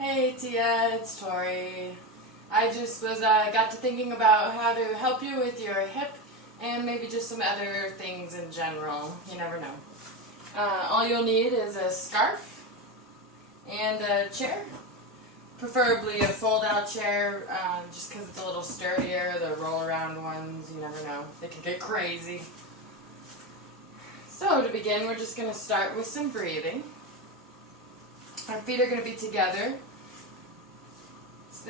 Hey Tia, it's Tori. I just got to thinking about how to help you with your hip and maybe just some other things in general. You never know. All you'll need is a scarf and a chair. Preferably a fold-out chair, just because it's a little sturdier. The roll-around ones, you never know. They can get crazy. So to begin, we're just going to start with some breathing. Our feet are going to be together.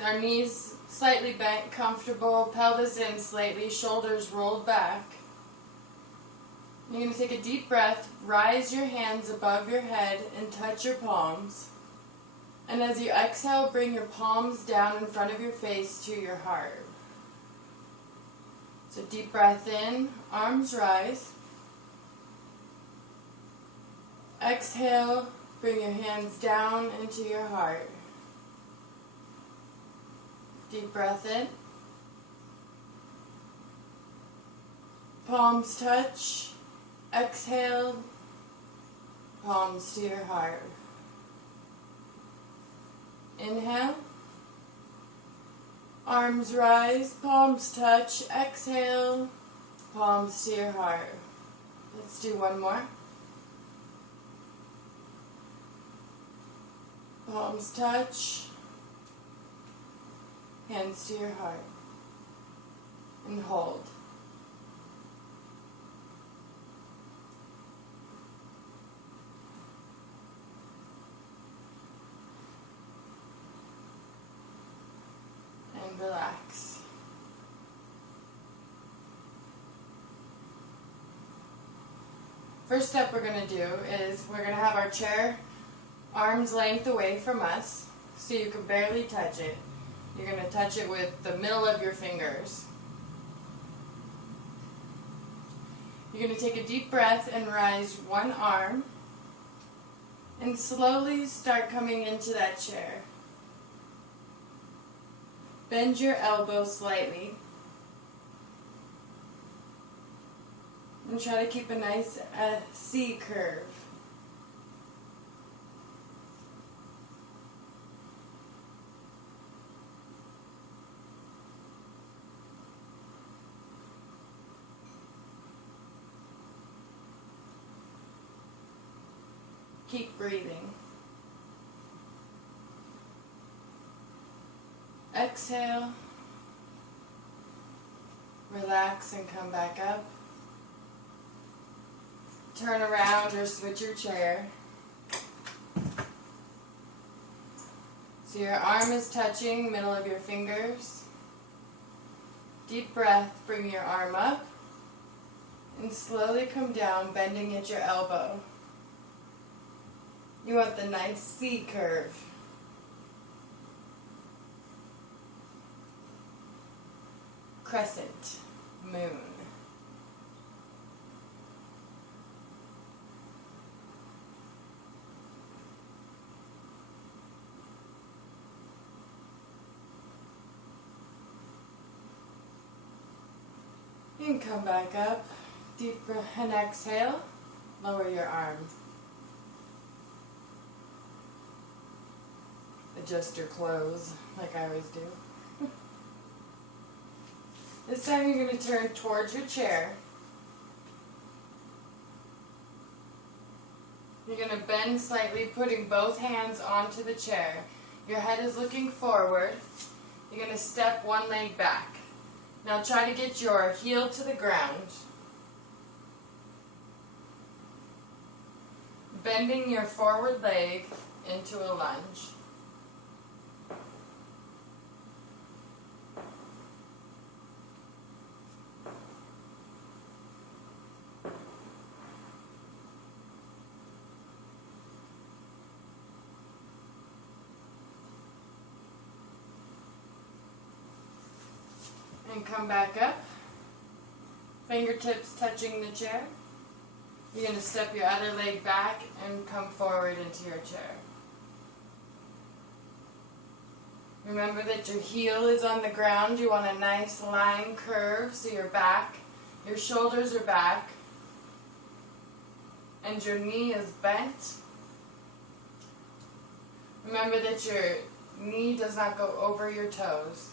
Our knees slightly bent, comfortable, pelvis in slightly, shoulders rolled back. You're going to take a deep breath, rise your hands above your head and touch your palms. And as you exhale, bring your palms down in front of your face to your heart. So deep breath in, arms rise. Exhale, bring your hands down into your heart. Deep breath in. Palms touch. Exhale. Palms to your heart. Inhale. Arms rise. Palms touch. Exhale. Palms to your heart. Let's do one more. Palms touch. Hands to your heart. And hold. And relax. First step we're going to do is we're going to have our chair arm's length away from us so you can barely touch it. You're going to touch it with the middle of your fingers. You're going to take a deep breath and rise one arm and slowly start coming into that chair. Bend your elbow slightly and try to keep a nice C curve. Keep breathing. Exhale. Relax and come back up. Turn around or switch your chair. So your arm is touching middle of your fingers. Deep breath, bring your arm up and slowly come down, bending at your elbow. You want the nice C curve. Crescent, moon. And come back up. Deep breath and exhale. Lower your arm. Adjust your clothes, like I always do. This time you're going to turn towards your chair. You're going to bend slightly, putting both hands onto the chair. Your head is looking forward. You're going to step one leg back. Now try to get your heel to the ground. Bending your forward leg into a lunge. And come back up. Fingertips touching the chair. You're going to step your other leg back and come forward into your chair. Remember that your heel is on the ground. You want a nice line curve so your back, your shoulders are back, and your knee is bent. Remember that your knee does not go over your toes.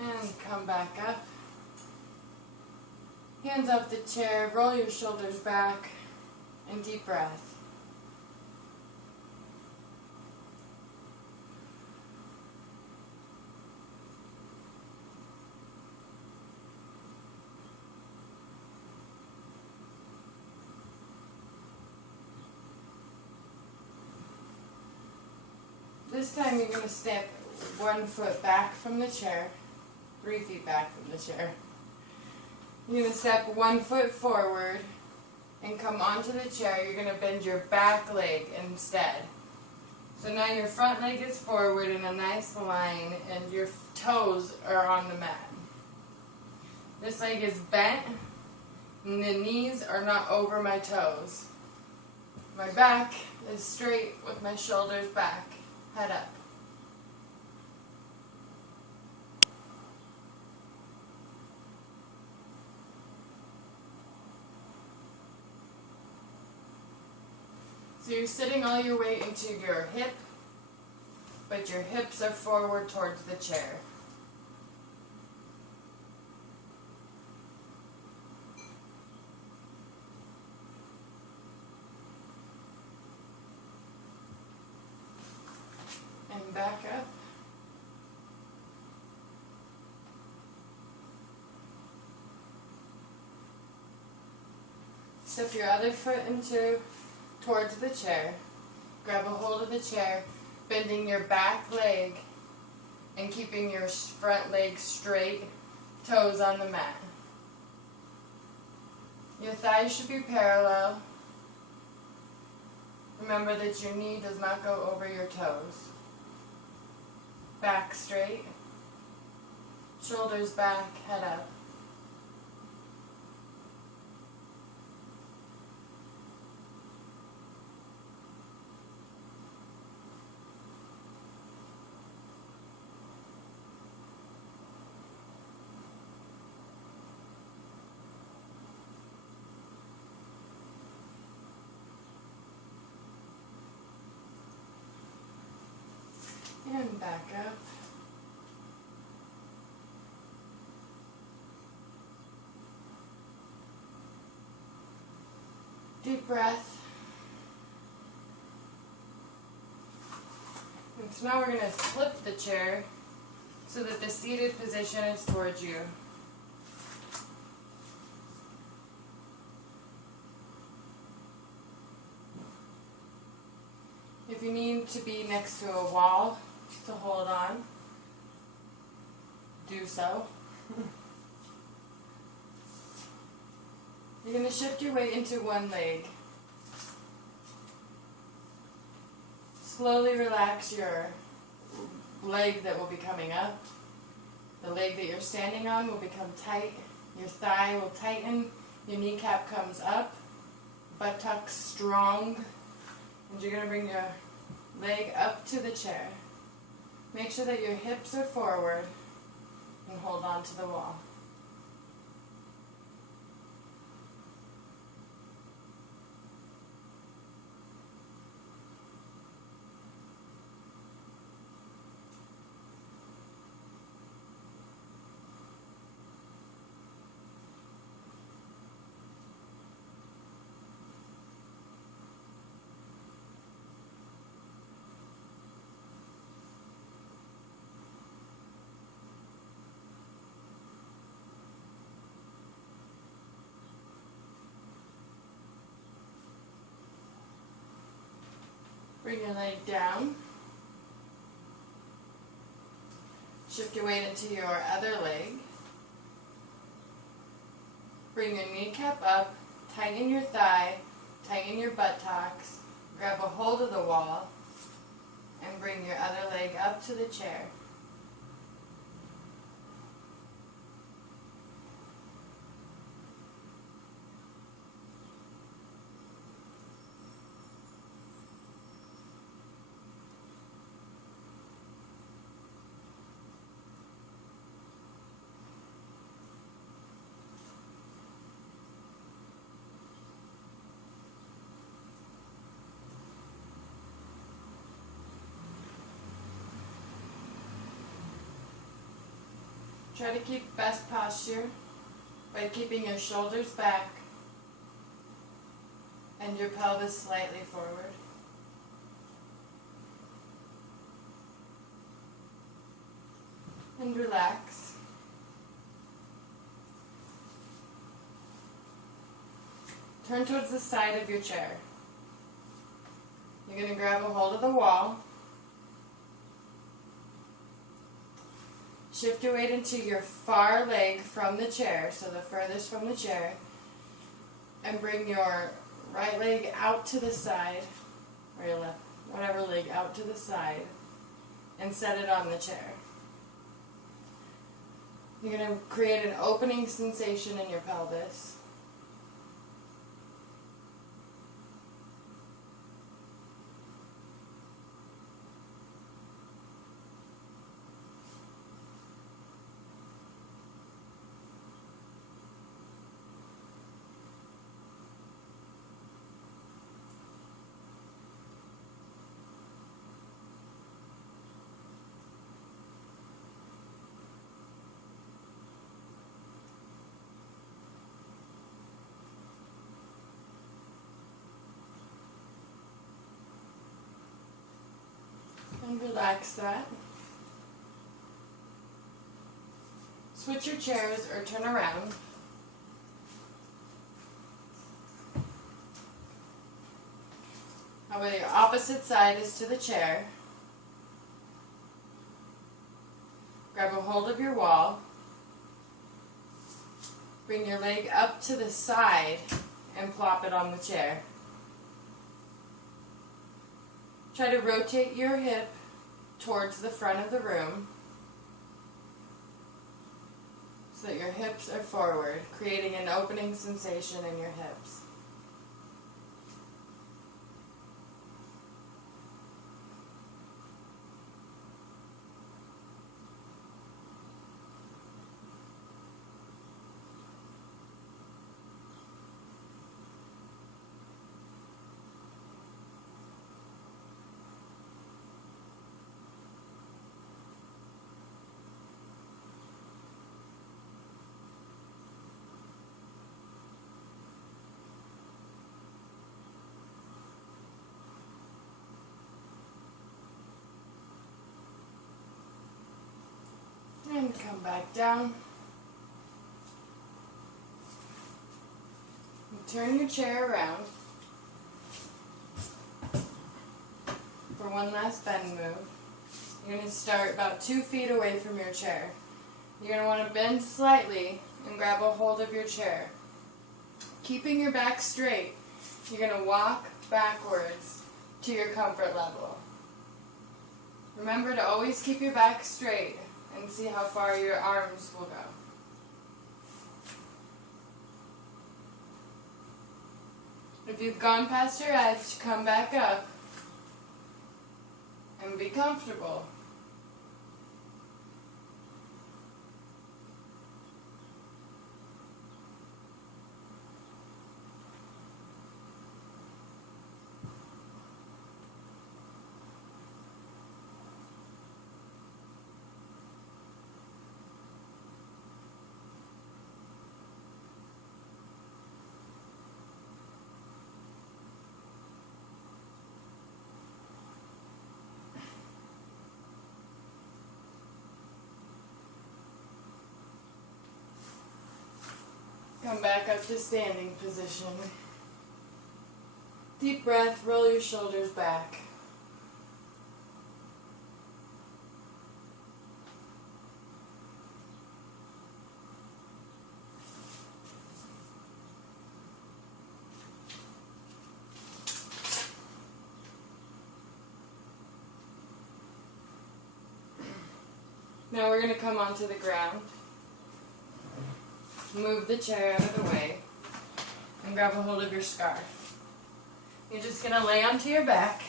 And come back up. Hands off the chair, roll your shoulders back, and deep breath. This time you're going to step 1 foot back from the chair, 3 feet back from the chair. You're going to step 1 foot forward and come onto the chair. You're going to bend your back leg instead. So now your front leg is forward in a nice line and your toes are on the mat. This leg is bent and the knees are not over my toes. My back is straight with my shoulders back. Head up. So you're sitting all your weight into your hip, but your hips are forward towards the chair. And back up. Step your other foot towards the chair. Grab a hold of the chair, bending your back leg and keeping your front leg straight, toes on the mat. Your thighs should be parallel. Remember that your knee does not go over your toes. Back straight, shoulders back, head up. And back up. Deep breath. And so now we're going to flip the chair so that the seated position is towards you. If you need to be next to a wall to hold on, do so. You're going to shift your weight into one leg. Slowly relax your leg that will be coming up. The leg that you're standing on will become tight. Your thigh will tighten. Your kneecap comes up. Buttocks strong. And you're going to bring your leg up to the chair. Make sure that your hips are forward and hold on to the wall. Bring your leg down. Shift your weight into your other leg. Bring your kneecap up, tighten your thigh, tighten your buttocks, grab a hold of the wall, and bring your other leg up to the chair. Try to keep best posture by keeping your shoulders back and your pelvis slightly forward. And relax. Turn towards the side of your chair. You're going to grab a hold of the wall. Shift your weight into your far leg from the chair, so the furthest from the chair, and bring your right leg out to the side, or your left, whatever leg out to the side, and set it on the chair. You're going to create an opening sensation in your pelvis. And relax that. Switch your chairs or turn around. Now whether your opposite side is to the chair, grab a hold of your wall, bring your leg up to the side and plop it on the chair. Try to rotate your hip towards the front of the room so that your hips are forward, creating an opening sensation in your hips. And come back down. And turn your chair around for one last bend move. You're going to start about 2 feet away from your chair. You're going to want to bend slightly and grab a hold of your chair. Keeping your back straight, you're going to walk backwards to your comfort level. Remember to always keep your back straight and see how far your arms will go. If you've gone past your edge, come back up and be comfortable. Come back up to standing position. Deep breath, roll your shoulders back. Now we're going to come onto the ground. Move the chair out of the way and grab a hold of your scarf. You're just going to lay onto your back.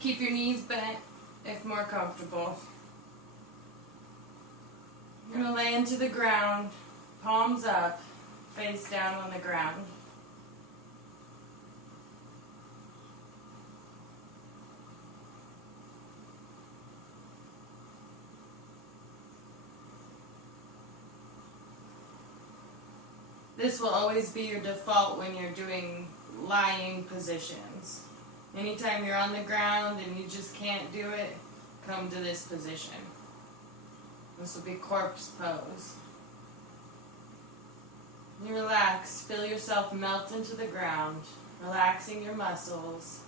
Keep your knees bent if more comfortable. You're going to lay into the ground, palms up, face down on the ground. This will always be your default when you're doing lying positions. Anytime you're on the ground and you just can't do it, come to this position. This will be corpse pose. You relax, feel yourself melt into the ground, relaxing your muscles.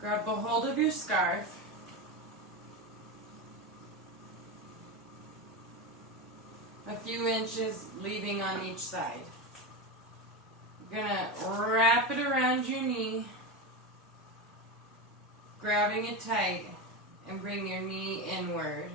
Grab a hold of your scarf. A few inches leaving on each side. You're going to wrap it around your knee, grabbing it tight, and bring your knee inward.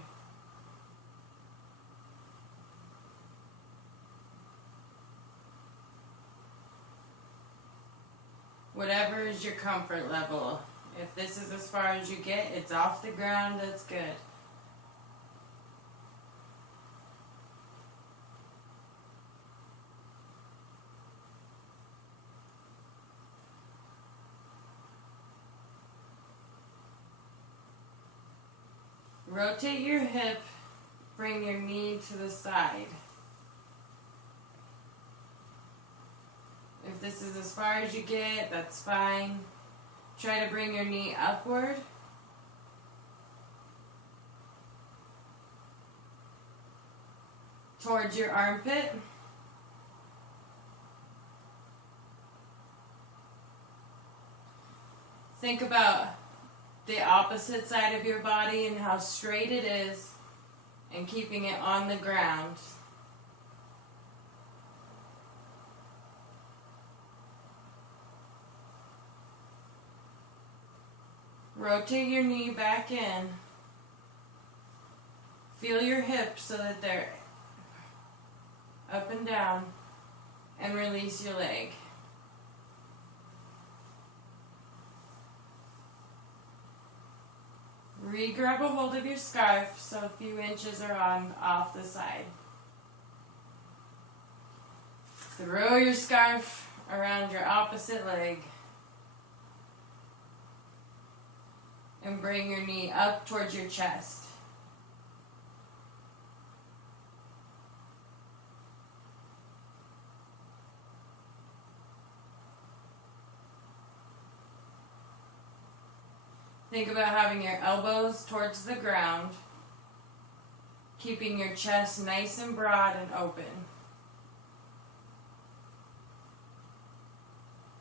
Whatever is your comfort level. If this is as far as you get, it's off the ground, that's good. Rotate your hip, bring your knee to the side. If this is as far as you get, that's fine. Try to bring your knee upward. Towards your armpit. Think about the opposite side of your body and how straight it is, and keeping it on the ground. Rotate your knee back in. Feel your hips so that they're up and down, and release your leg. Grab a hold of your scarf so a few inches are off the side. Throw your scarf around your opposite leg. And bring your knee up towards your chest. Think about having your elbows towards the ground, keeping your chest nice and broad and open.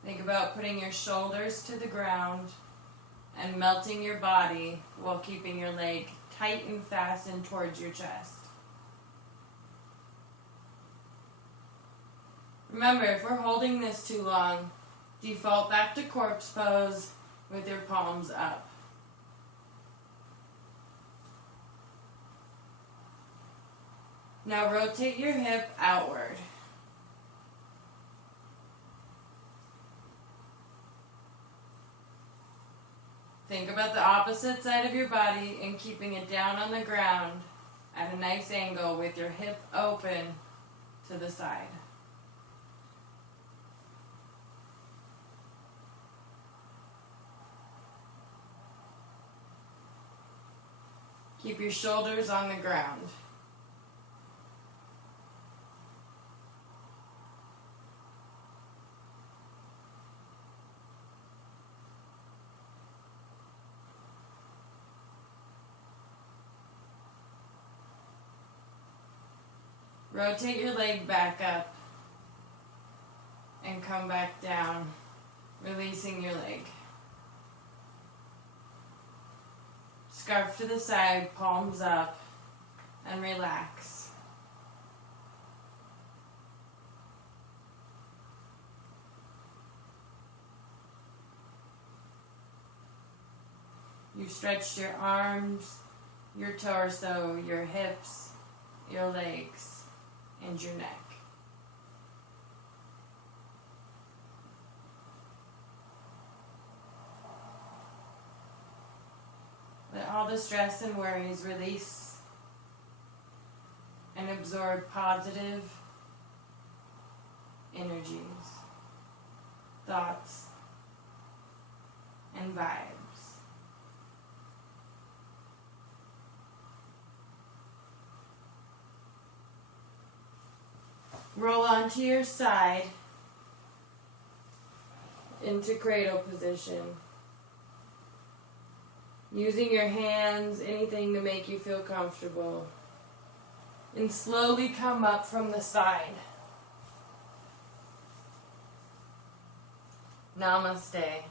Think about putting your shoulders to the ground and melting your body while keeping your leg tight and fastened towards your chest. Remember, if we're holding this too long, default back to corpse pose with your palms up. Now rotate your hip outward. Think about the opposite side of your body and keeping it down on the ground at a nice angle with your hip open to the side. Keep your shoulders on the ground. Rotate your leg back up and come back down, releasing your leg. Scarf to the side, palms up, and relax. You've stretched your arms, your torso, your hips, your legs, and your neck. Let all the stress and worries release and absorb positive energies, thoughts, and vibes. Roll onto your side into cradle position. Using your hands, anything to make you feel comfortable. And slowly come up from the side. Namaste.